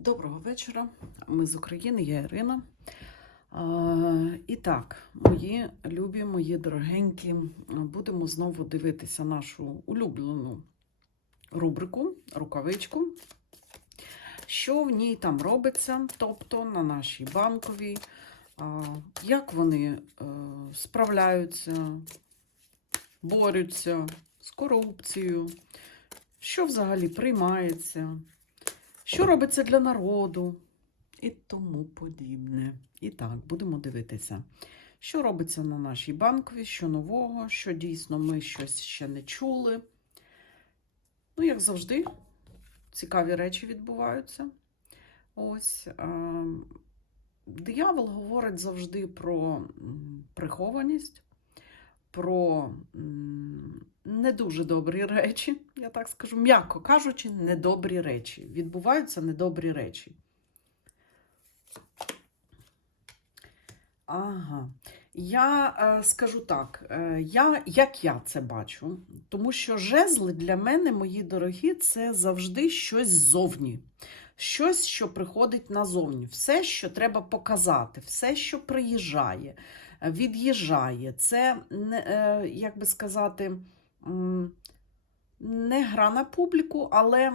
Доброго вечора. Ми з України, я Ірина. І так, мої любі, мої дорогенькі, будемо знову дивитися нашу улюблену рубрику, рукавичку. Що в ній там робиться, тобто на нашій банковій, як вони е, справляються, борються з корупцією, що взагалі приймається що робиться для народу і тому подібне. І так, будемо дивитися, що робиться на нашій банковій, що нового, що дійсно ми щось ще не чули. Ну, як завжди, цікаві речі відбуваються. Ось. Диявол говорить завжди про прихованість, про не дуже добрі речі, я так скажу, м'яко кажучи, недобрі речі. Відбуваються недобрі речі. Ага. Я е, скажу так, е, я, як я це бачу, тому що жезли для мене, мої дорогі, це завжди щось ззовні. Щось, що приходить назовні, все, що треба показати, все, що приїжджає, від'їжджає. Це, е, як би сказати, не гра на публіку, але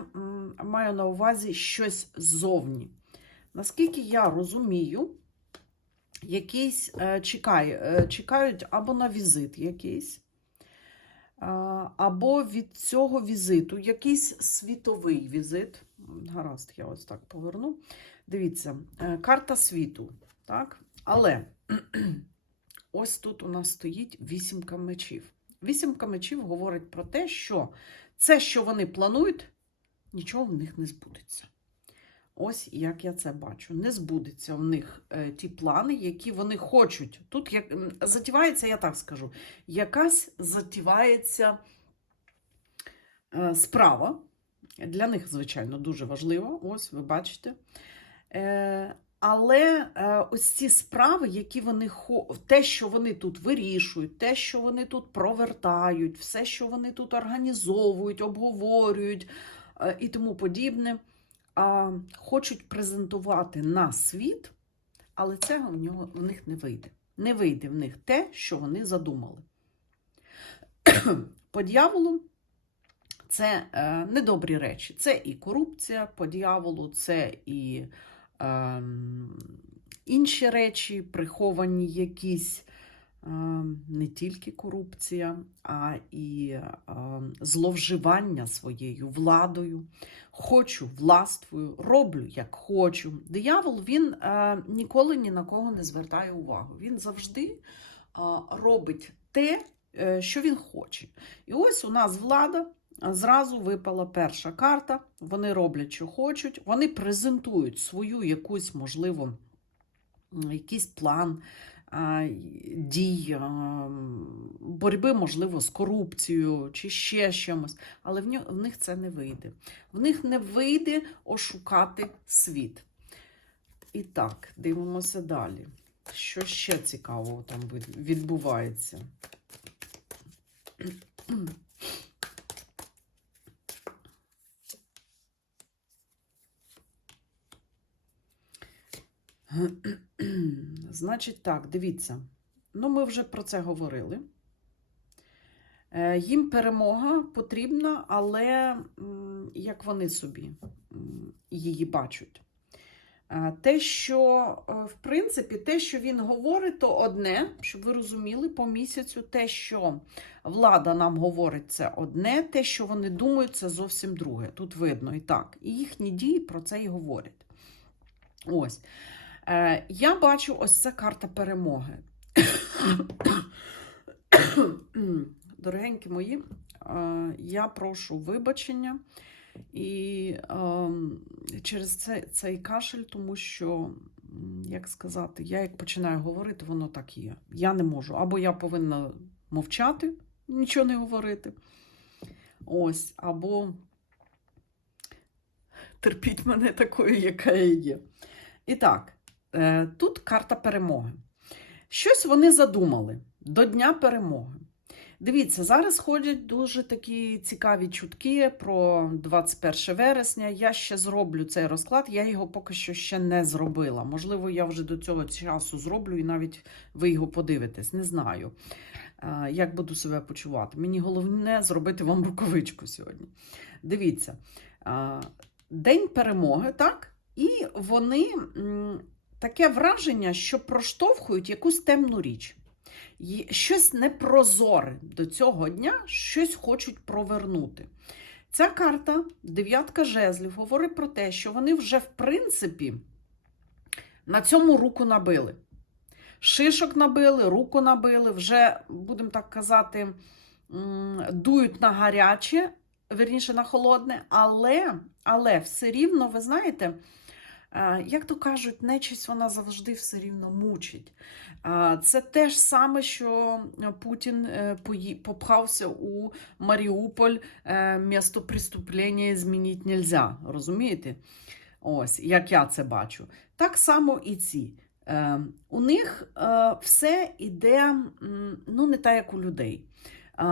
маю на увазі щось ззовні. Наскільки я розумію, якийсь е, чекає, е, чекають або на візит якийсь, або від цього візиту якийсь світовий візит. Гаразд, я ось так поверну. Дивіться, карта світу. Так? Але ось тут у нас стоїть вісімка мечів. Вісімка мечів говорить про те, що це, що вони планують, нічого в них не збудеться. Ось як я це бачу. Не збудеться в них е, ті плани, які вони хочуть. Тут як, затівається, я так скажу, якась затівається е, справа. Для них, звичайно, дуже важлива. Ось ви бачите. Але е, ось ці справи, які вони те, що вони тут вирішують, те, що вони тут провертають, все, що вони тут організовують, обговорюють е, і тому подібне, хочуть презентувати на світ, але це в, нього, в них не вийде. Не вийде в них те, що вони задумали. По дьяволу це е, недобрі речі. Це і корупція по дьяволу, це і інші речі, приховані якісь. е, Не тільки корупція, а і е, зловживання своєю владою. Хочу, властвую, роблю як хочу. Диявол він е, ніколи ні на кого не звертає увагу. Він завжди е, робить те, е, що він хоче. І ось у нас влада. Зразу випала перша карта. Вони роблять, що хочуть. Вони презентують свою якусь, можливо, якийсь план дій, боротьби, можливо, з корупцією чи ще чимось. Але в, них це не вийде. В них не вийде ошукати світ. І так, дивимося далі. Що ще цікавого там відбувається? Значить, так, дивіться. Ну, ми вже про це говорили. Е, Їм перемога потрібна, але як вони собі її бачать. Е, Те, що, е, в принципі, те, що він говорить, то одне, щоб ви розуміли, по місяцю, те, що влада нам говорить, це одне, те, що вони думають, це зовсім друге. Тут видно і так. І їхні дії про це і говорять. Ось. Е, Я бачу ось це карта перемоги. Дорогенькі мої, е, я прошу вибачення і ем, через це, цей кашель, тому що, як сказати, я як починаю говорити, воно так є. Я не можу. Або я повинна мовчати, нічого не говорити. Ось, або терпіть мене такою, яка я є. І так, е, тут карта перемоги. Щось вони задумали до Дня перемоги. Дивіться, зараз ходять дуже такі цікаві чутки про 21 вересня. Я ще зроблю цей розклад, я його поки що ще не зробила. Можливо, я вже до цього часу зроблю і навіть ви його подивитесь. Не знаю, е, як буду себе почувати. Мені головне зробити вам рукавичку сьогодні. Дивіться, е, День перемоги, так? І вони таке враження, що проштовхують якусь темну річ. Щось непрозоре до цього дня, щось хочуть провернути. Ця карта, дев'ятка жезлів, говорить про те, що вони вже, в принципі, на цьому руку набили. Шишок набили, руку набили, вже, будемо так казати, дують на гаряче, верніше на холодне, але, але все рівно, ви знаєте, як то кажуть, нечість вона завжди все рівно мучить. Це те ж саме, що Путін е, попхався у Маріуполь, е, місто преступлення змінити нельзя. Розумієте? Ось, як я це бачу. Так само і ці. Е, У них е, все іде м, ну, не так, як у людей. Е,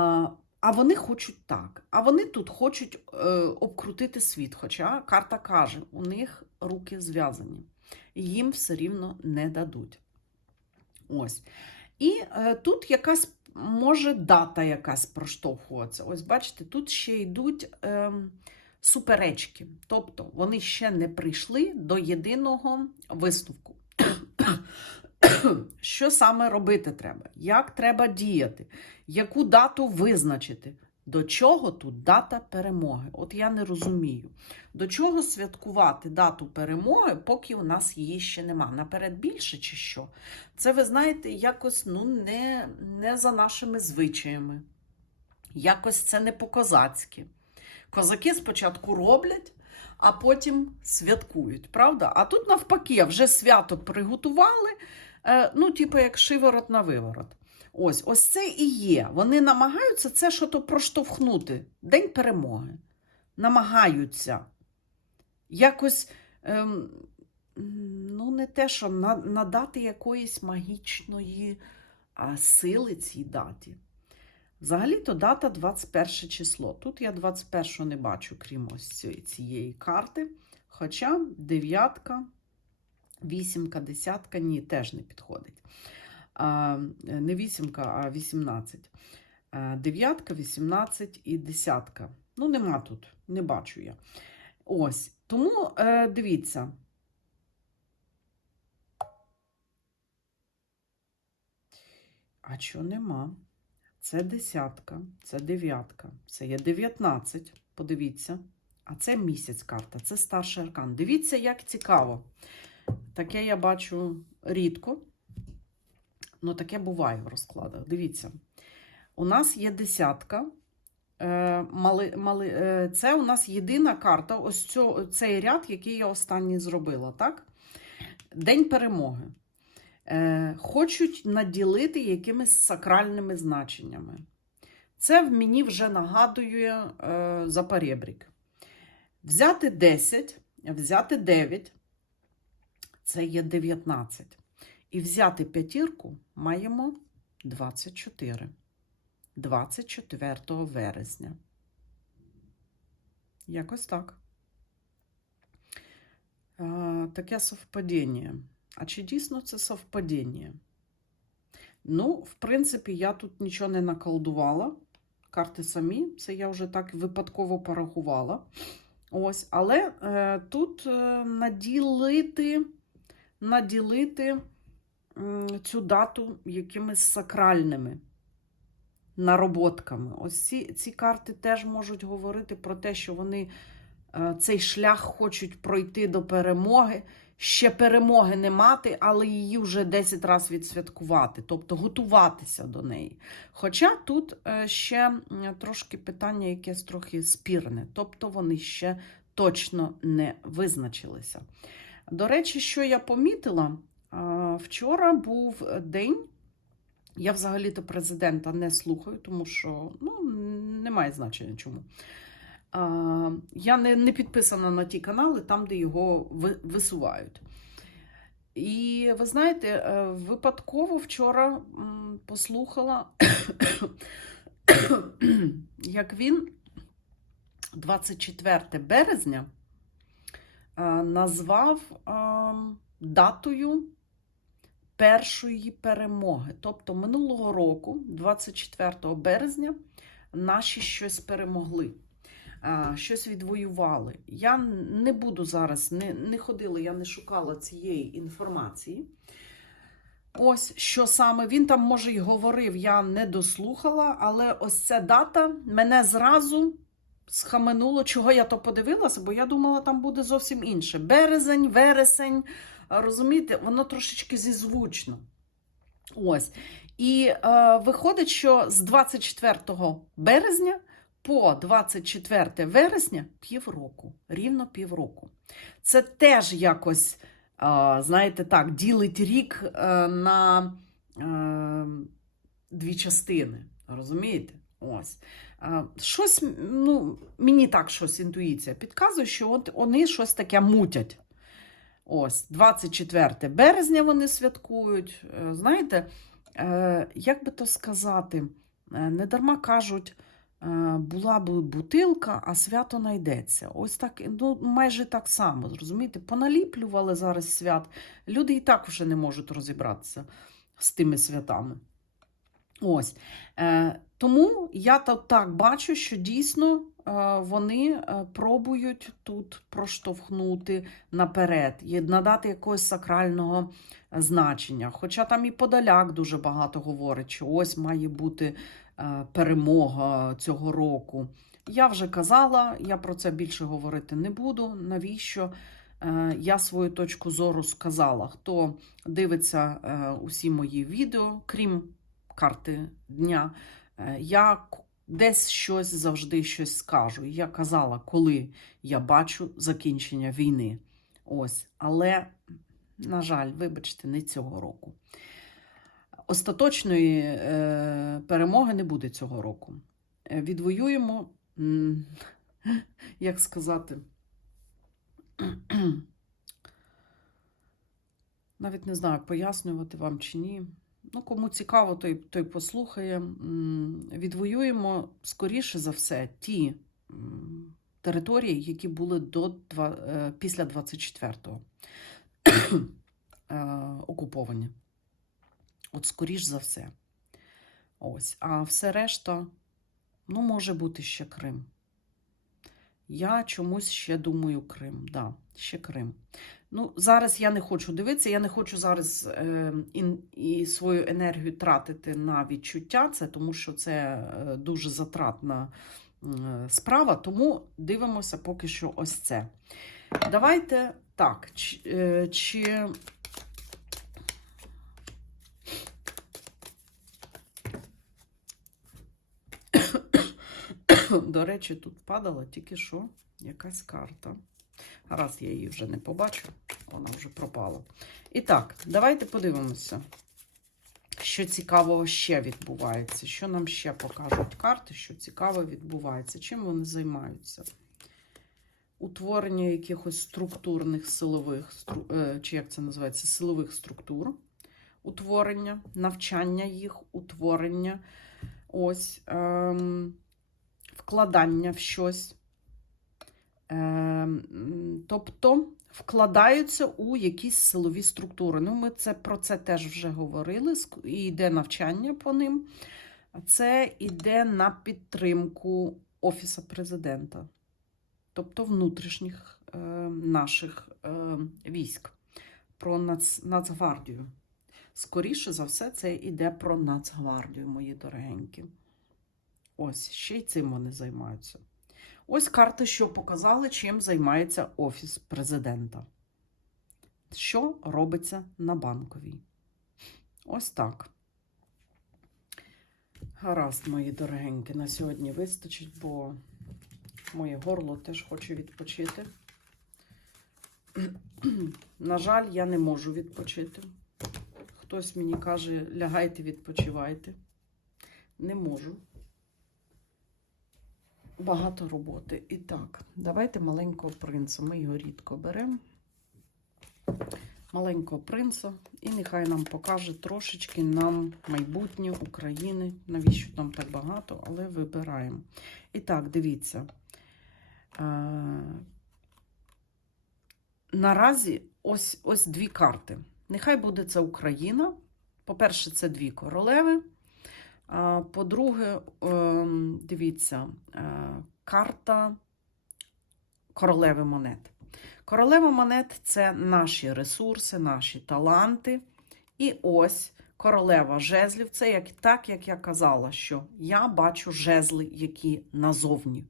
А вони хочуть так. А вони тут хочуть е, обкрутити світ. Хоча карта каже, у них руки зв'язані. Їм все рівно не дадуть. Ось. І е, тут якась може дата якась проштовхуватися. Ось бачите, тут ще йдуть е, суперечки. Тобто вони ще не прийшли до єдиного висновку. Що саме робити треба? Як треба діяти? Яку дату визначити? До чого тут дата перемоги? От я не розумію. До чого святкувати дату перемоги, поки у нас її ще нема? Наперед більше чи що? Це, ви знаєте, якось ну, не, не за нашими звичаями. Якось це не по-козацьки. Козаки спочатку роблять, а потім святкують, правда? А тут навпаки, вже свято приготували, е, ну, типу, як шиворот на виворот. Ось, ось це і є. Вони намагаються це що то проштовхнути. День перемоги. Намагаються якось, ем, ну, не те, що надати якоїсь магічної а, сили цій даті. Взагалі-то дата 21 число. Тут я 21 не бачу, крім ось ці- цієї карти. Хоча дев'ятка, вісімка, десятка ні, теж не підходить. Не вісімка, а 18. Дев'ятка, 18 і десятка. Ну, нема тут, не бачу я. Ось. Тому е, дивіться. А що нема? Це десятка, це дев'ятка, це є 19. Подивіться. А це місяць карта, це старший аркан. Дивіться, як цікаво. Таке я бачу рідко. Ну, таке буває в розкладах. Дивіться. У нас є десятка. Е, мали, мали, е, це у нас єдина карта. Ось цьо, цей ряд, який я останній зробила, так? День перемоги. Е, хочуть наділити якимись сакральними значеннями. Це в мені вже нагадує за перебрік. Взяти 10, взяти 9 це є 19. І взяти п'ятірку маємо 24. 24 вересня. Якось так. Таке совпадіння. А чи дійсно це совпадіння? Ну, в принципі, я тут нічого не наколдувала. Карти самі, це я вже так випадково порахувала. Ось, але е, тут е, наділити, наділити цю дату якимись сакральними нароботками. Ось ці, ці карти теж можуть говорити про те, що вони е, цей шлях хочуть пройти до перемоги. Ще перемоги не мати, але її вже 10 разів відсвяткувати, тобто готуватися до неї. Хоча тут е, ще трошки питання якесь трохи спірне, тобто вони ще точно не визначилися. До речі, що я помітила, вчора був день. Я взагалі-то президента не слухаю, тому що ну, немає значення чому. Я не, не підписана на ті канали, там, де його висувають. І ви знаєте, е, випадково вчора послухала як він 24 березня е, назвав е, датою першої перемоги. Тобто минулого року, 24 березня, наші щось перемогли. Щось відвоювали. Я не буду зараз, не, не ходила, я не шукала цієї інформації. Ось що саме він там, може, й говорив, я не дослухала, але ось ця дата мене зразу схаменуло, чого я то подивилася, бо я думала, там буде зовсім інше. Березень, вересень, розумієте, воно трошечки зізвучно. Ось. І е, виходить, що з 24 березня по 24 вересня півроку, рівно півроку. Це теж якось а, знаєте, так, ділить рік е, на е, дві частини. Розумієте? Ось. Щось, ну, мені так щось інтуїція підказує, що от вони щось таке мутять. Ось, 24 березня вони святкують. Е, Знаєте, е, як би то сказати, е, недарма кажуть, була б бутилка, а свято знайдеться. Ось так, ну, майже так само, зрозумієте? Поналіплювали зараз свят. Люди і так вже не можуть розібратися з тими святами. Ось. Тому я та- так бачу, що дійсно вони е, пробують тут проштовхнути наперед, і надати якогось сакрального е, значення. Хоча там і Подоляк дуже багато говорить, що ось має бути е, перемога цього року. Я вже казала, я про це більше говорити не буду. Навіщо? Е, Я свою точку зору сказала. Хто дивиться е, усі мої відео, крім карти дня, е, я десь щось завжди щось скажу. Я казала, коли я бачу закінчення війни. Ось, але, на жаль, вибачте, не цього року. Остаточної е, перемоги не буде цього року. Е, Відвоюємо, як сказати, навіть не знаю, пояснювати вам чи ні. Ну, кому цікаво, той, той послухає. Відвоюємо скоріше за все ті території, які були до, е, після 24-го е, окуповані. От скоріш за все. Ось. А все решта, ну, може бути ще Крим. Я чомусь ще думаю Крим. Да, ще Крим. Ну, зараз я не хочу дивитися, я не хочу зараз е, і, свою енергію тратити на відчуття, це тому що це е, дуже затратна е, справа, тому дивимося поки що ось це. Давайте так, чи, е, чи До речі, тут падала тільки що якась карта. Раз я її вже не побачу, вона вже пропала. І так, давайте подивимося, що цікавого ще відбувається. Що нам ще покажуть карти, що цікаво відбувається, чим вони займаються. Утворення якихось структурних силових, е, чи як це називається, силових структур, утворення, навчання їх, утворення, ось, ем, вкладання в щось. Ем, Тобто вкладаються у якісь силові структури. Ну, ми це, про це теж вже говорили, і йде навчання по ним. Це йде на підтримку Офіса президента, тобто внутрішніх е, наших е, військ, про нац, Нацгвардію. Скоріше за все, це йде про Нацгвардію, мої дорогенькі. Ось, ще й цим вони займаються. Ось карти, що показали, чим займається Офіс президента. Що робиться на банковій. Ось так. Гаразд, мої дорогенькі, на сьогодні вистачить, бо моє горло теж хоче відпочити. На жаль, я не можу відпочити. Хтось мені каже, лягайте, відпочивайте. Не можу. Багато роботи. І так, давайте маленького принца. Ми його рідко беремо. маленького принца, і нехай нам покаже трошечки нам майбутнє України. Навіщо нам так багато, але вибираємо. І так, дивіться. Е, Наразі ось, ось дві карти. Нехай буде це Україна. По-перше, це дві королеви. По-друге, ем, дивіться, е, карта королеви монет. Королева монет це наші ресурси, наші таланти. І ось королева жезлів. Це як, так, як я казала, що я бачу жезли, які назовні.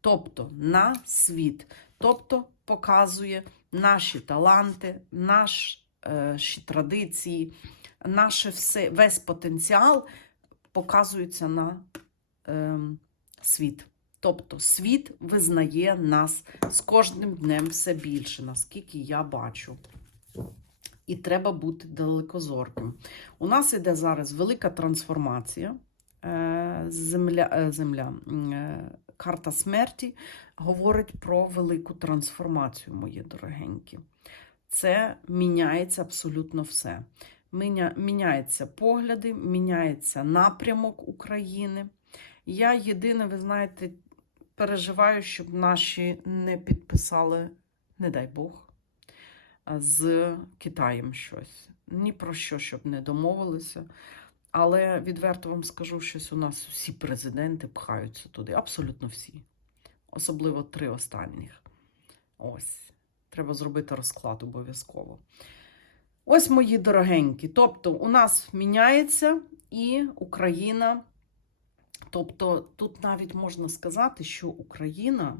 Тобто на світ. Тобто показує наші таланти, наші традиції, наше все, весь потенціал показується на ем, світ. Тобто світ визнає нас з кожним днем все більше, наскільки я бачу. І треба бути далекозорким. У нас іде зараз велика трансформація. Е, Земля, е, земля. е, Карта смерті говорить про велику трансформацію, мої дорогенькі. Це міняється абсолютно все. Міня- Міняються погляди, міняється напрямок України. Я єдине, ви знаєте, переживаю, щоб наші не підписали, не дай Бог, з Китаєм щось. Ні про що, щоб не домовилися. Але відверто вам скажу, щось у нас всі президенти пхаються туди. Абсолютно всі. Особливо три останніх. Ось. Треба зробити розклад обов'язково. Ось мої дорогенькі. Тобто, у нас міняється і Україна. Тобто, тут навіть можна сказати, що Україна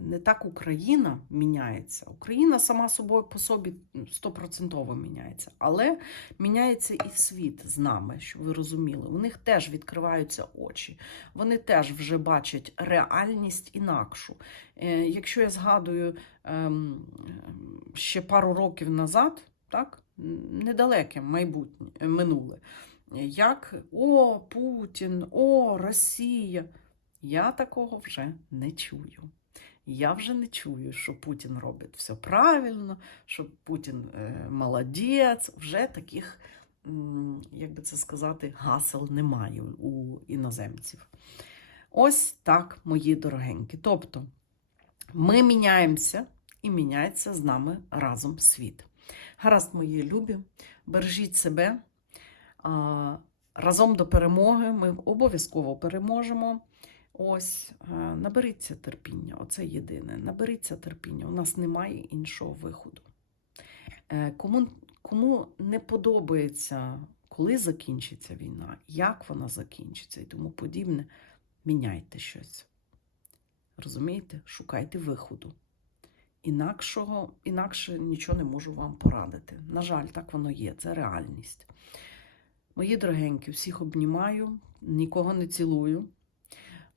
не так Україна міняється. Україна сама собою по собі стопроцентово міняється, але міняється і світ з нами, щоб ви розуміли. У них теж відкриваються очі. Вони теж вже бачать реальність інакшу. Е, Якщо я згадую ем, ще пару років назад, так, недалеке майбутнє е, минуле. Як о, Путін, о, Росія. Я такого вже не чую. Я вже не чую, що Путін робить все правильно, що Путін е, молодець. Вже таких, як би це сказати, гасел немає у іноземців. Ось так, мої дорогенькі. Тобто, ми міняємося і міняється з нами разом світ. Гаразд, мої любі, бережіть себе. Разом до перемоги ми обов'язково переможемо. Ось, е, наберіться терпіння, оце єдине. Наберіться терпіння, у нас немає іншого виходу. Е, Кому, кому не подобається, коли закінчиться війна, як вона закінчиться і тому подібне, міняйте щось. Розумієте? Шукайте виходу. Інакшого, інакше нічого не можу вам порадити. На жаль, так воно є, це реальність. Мої дорогенькі, всіх обнімаю, нікого не цілую,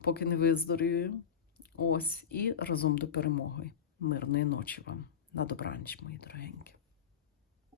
поки не виздоровію. Ось, і разом до перемоги. Мирної ночі вам. На добраніч, мої дорогенькі.